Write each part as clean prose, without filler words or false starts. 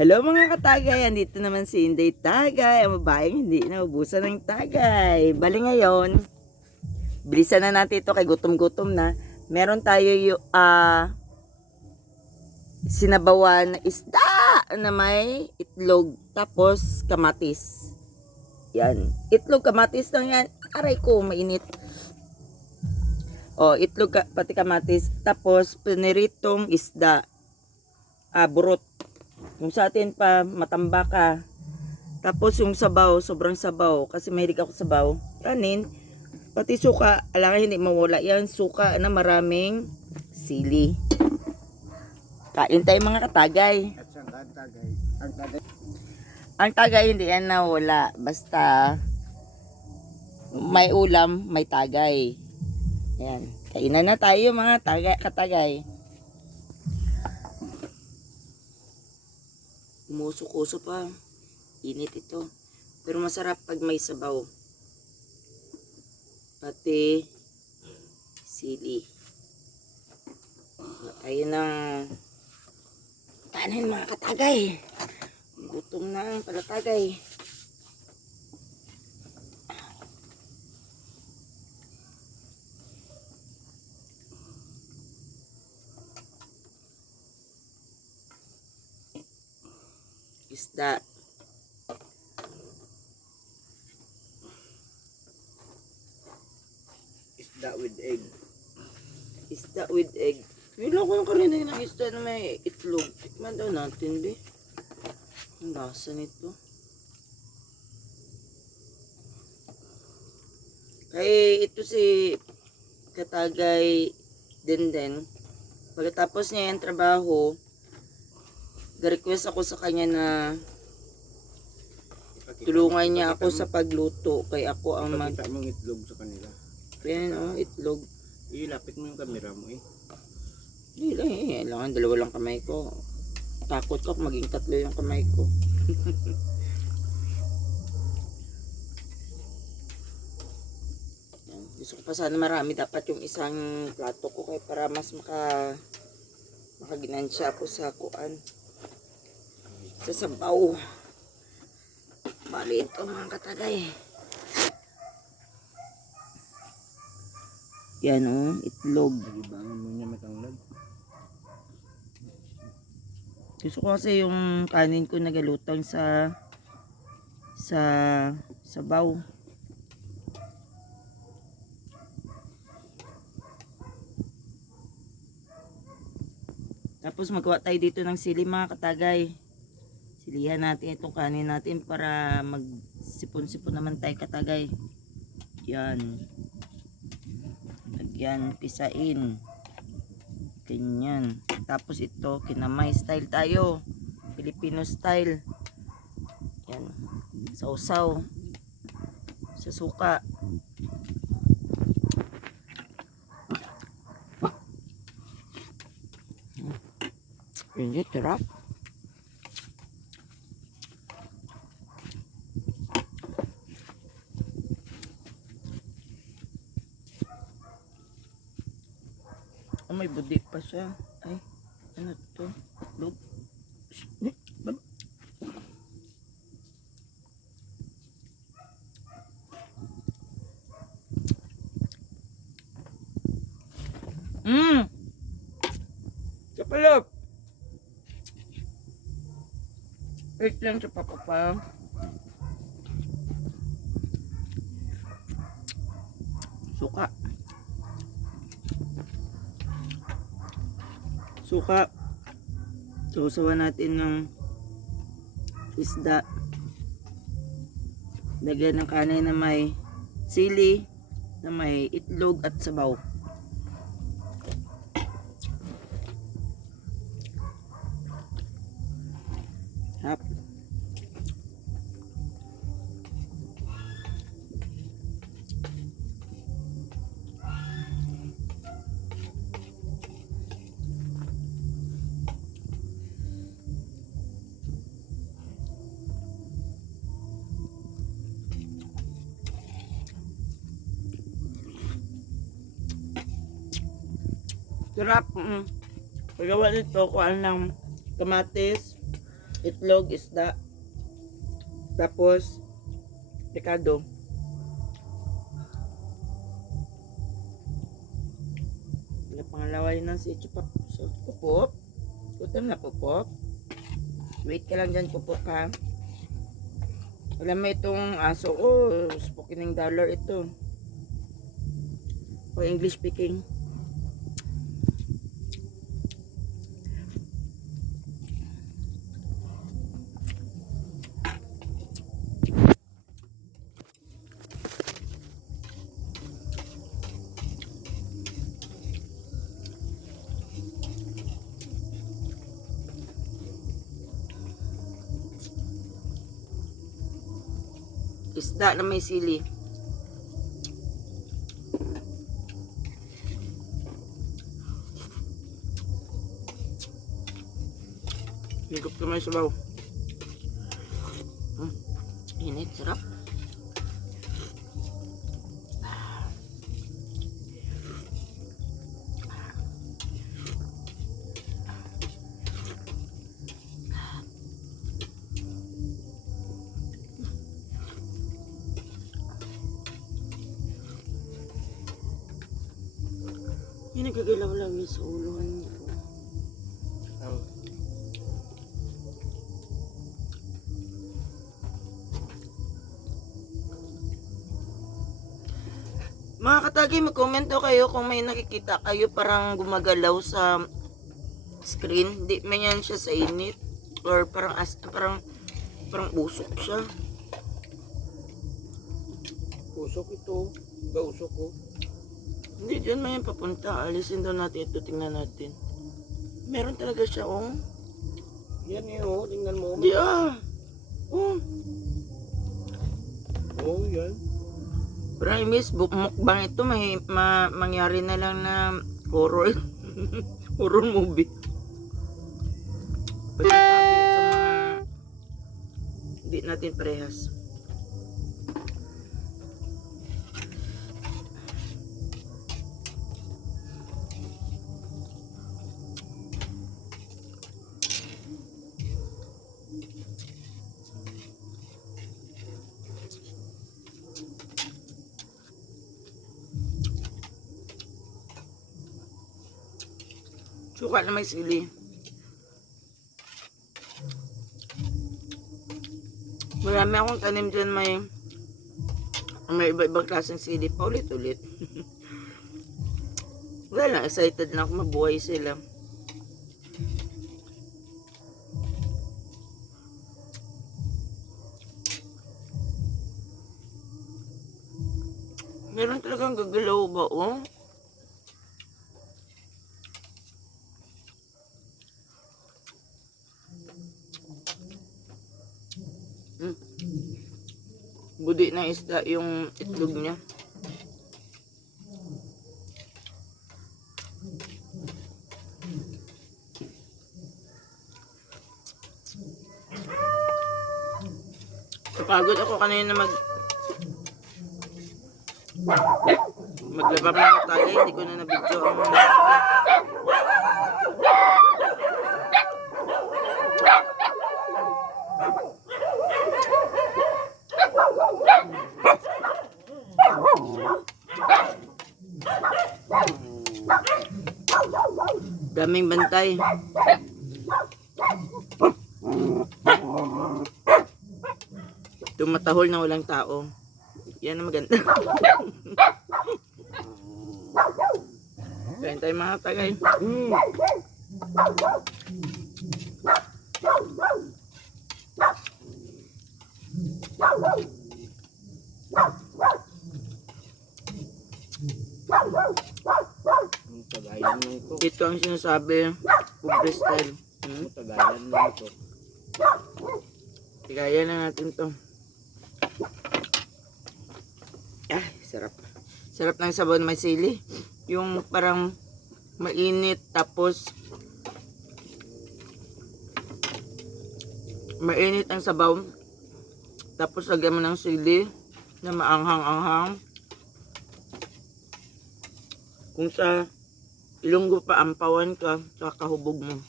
Hello mga katagay, andito naman si Inday Tagay, ang babaeng hindi naubusan ng tagay. Bali ngayon, bilisan na natin ito kay gutom-gutom na. Meron tayo yung sinabawan na isda na may itlog tapos kamatis. Yan, itlog kamatis lang yan. Aray ko, mainit. Oh, itlog pati kamatis tapos piniritong isda. Burot. Yung sa atin pa, matambaka. Tapos yung sabaw, sobrang sabaw. Kasi mahilig ako sabaw. Kanin, pati suka. Alangan hindi mawala yan. Suka na maraming sili. Kain tayo mga katagay. At sa tagay, ang tagay. Ang tagay hindi yan nawala. Basta may ulam, may tagay. Yan. Kainan na tayo mga katagay. Umuso-kuso pa. Init ito. Pero masarap pag may sabaw. Pati sili. Ayun ang kanin mga katagay. Gutom na ang palatagay. Isda. Isda with egg. Isda with egg. Wala ko ng karinig ng isda na may itlog. Tikman daw natin, be. Ang lasa nito. Kaya ito si Katagay din. Pagkatapos niya yung trabaho, request ako sa kanya na tulungan niya ako sa pagluto. Kaya ako ang Pakita mong itlog sa kanila. Yan itlog. Ilapit mo yung camera mo eh. Hindi lang kailangan dalawa lang kamay ko. Takot ko maging tatlo yung kamay ko. Yan. Gusto ko pa sana marami. Dapat yung isang plato ko kaya para mas makaginansya ako sa kuan. Sa sabaw. Bali ito mga katagay. Yan itlog. Nagibangan mo niya matanglag. Gusto ko kasi yung kanin ko nagalutang sa sabaw. Tapos magawa tayo dito ng sili mga katagay. Silihan natin itong kanin natin para magsipon-sipon naman tayo katagay. Yan. Lagyan, pisain. Ganyan. Tapos ito, kinamay style tayo. Filipino style. Yan. Sausaw. Sa suka. Yun, sarap. Oh, may budi pa siya. Ay, ano to? Log. Kapalap. Wait lang sa papapa. Suka. Suka. Sausawan natin ng isda. Lagyan ng kanin na may sili, na may itlog at sabaw. Hap. Sarap. Pagawa nito, kuhaan ng kamatis, itlog, isda, tapos rekado. Wala pangalawa yun ng si Chupap. So, Pupop. Gutom na, Pupop. Wait ka lang dyan, Pupop, ha. Alam mo itong aso ko, spoken dollar ito. O English speaking. Isda na may sili. Higop ka may sabaw. Init, sarap. Yung nagagalaw lang yun sa uluhan niya. Ang Mga katagi, mag-comment daw kayo kung may nakikita kayo parang gumagalaw sa screen. Di man yan siya sa init. Or parang parang usok siya. usok ito. Gausok ko. Hindi, dyan man yan papunta. Alisin daw natin ito, tingnan natin. Meron talaga siya, oh. Yan eh, oh. Tingnan mo. Hindi ah. Oh. Oh, yan. Promise, mukbang ito, mangyari na lang na horror. Horror movie. Pagkatabi sa mga hindi natin parehas. Suka na may sili. Marami akong tanim dyan, may iba-ibang klaseng sili pa ulit-ulit. Wala lang, excited na ako mabuhay sila. Meron talagang gagalaw ba, oh? Budi ng isda yung itlog niya. Napagod ako kanina maglaba pa ng tagay, hindi ko na nabidyo ang daming bantay. Tumatahol na walang tao. Yan ang maganda. Kain tayo mga tagay. Ang tagayan mo ito. Ito ang sinasabi, pobre style. Tagayan mo ito. Tigaya na natin to. Ah, sarap. Sarap ng sabaw na may sili. Yung parang mainit tapos mainit ang sabaw. Tapos lagyan mo ng sili na maanghang-anghang. Kung sa Ilonggo pa ampawan ka, sa kahubog mo.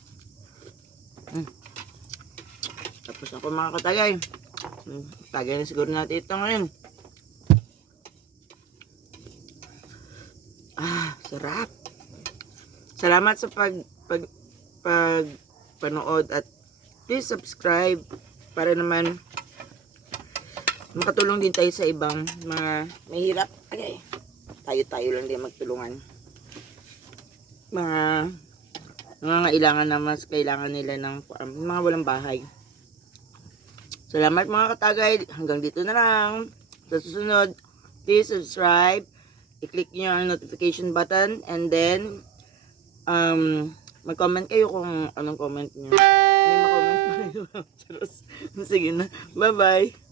Basta ako mga katagay. Tagay na siguro natin ito ngayon. Sarap. Salamat sa panood at please subscribe para naman makatulong din tayo sa ibang mga mahirap. Okay. Tayo lang din magtulungan. Mga ilangan na mas kailangan nila ng mga walang bahay. Salamat mga katagay. Hanggang dito na lang. Sa susunod, please subscribe. I-click nyo ang notification button and then mag-comment kayo kung anong comment nyo. May ma-comment pa rin. Sige na. Bye-bye.